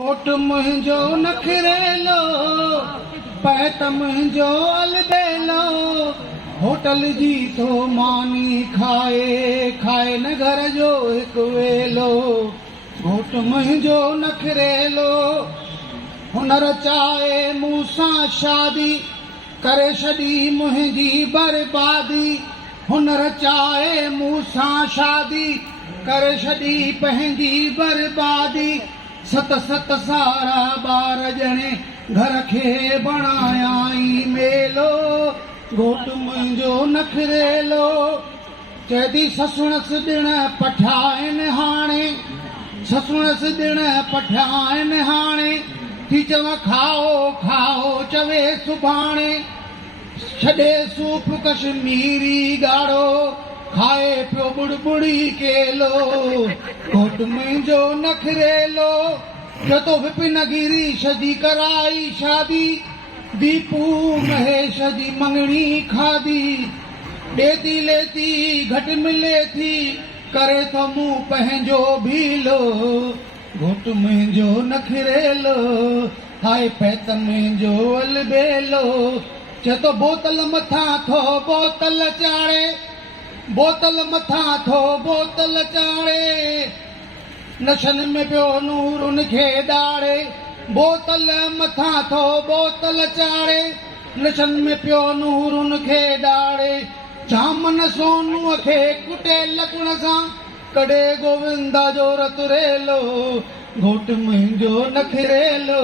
घोट मुंहिंजो नखरेलो पैत मुंहिंजो अलबेलो होटल जी तो मानी खाए खाए न घर जो हिकु वेलो। घोट मुंहिंजो नखरेलो हुनर चाहे मूंसां शादी करे छॾी मुंहिंजी बर्बादी। हुनर चाहे मूंसां शादी करे छॾी पंहिंजी बर्बादी। सत सत सारा ॿार ॼणे घर खे बणायाई मेलो। घोट मुंहिंजो नखरेलो चएती ससुणस ॾिण पठिया आहिनि हाणे, ससुणस ॾिण पठिया आहिनि हाणे। थी चव खाओ खाओ चवे सुभाणे, छॾे सूप कश्मीरी ॻाढ़ो खाए पियो बुड़बुड़ी केलो। घोट मुंहिंजो नखरेलो जो तो विपिन गिरीश जी कराई शादी, दीपू महेश जी मंगणी खाधी। ॾेती लेती घटि मिले थी करे तो मूं पंहिंजो भीलो। घोट मुंहिंजो नखरेलो हाय पैत मुंहिंजो अलबेलो। चए तो बोतल मथां थो बोतल चाढ़े, बोतल मथां थो बोतल चाढ़े। नशनि में पियो नूर उनखे ॾाढ़े, बोतल मथां थो बोतल चाढ़े। नशनि में पियो नूर उनखे ॾाढ़े। जामन सोनूअ खे कुटे लकुण सां कॾे गोविंदा जो रतुरेलो। घोट मुंहिंजो नखरेलो।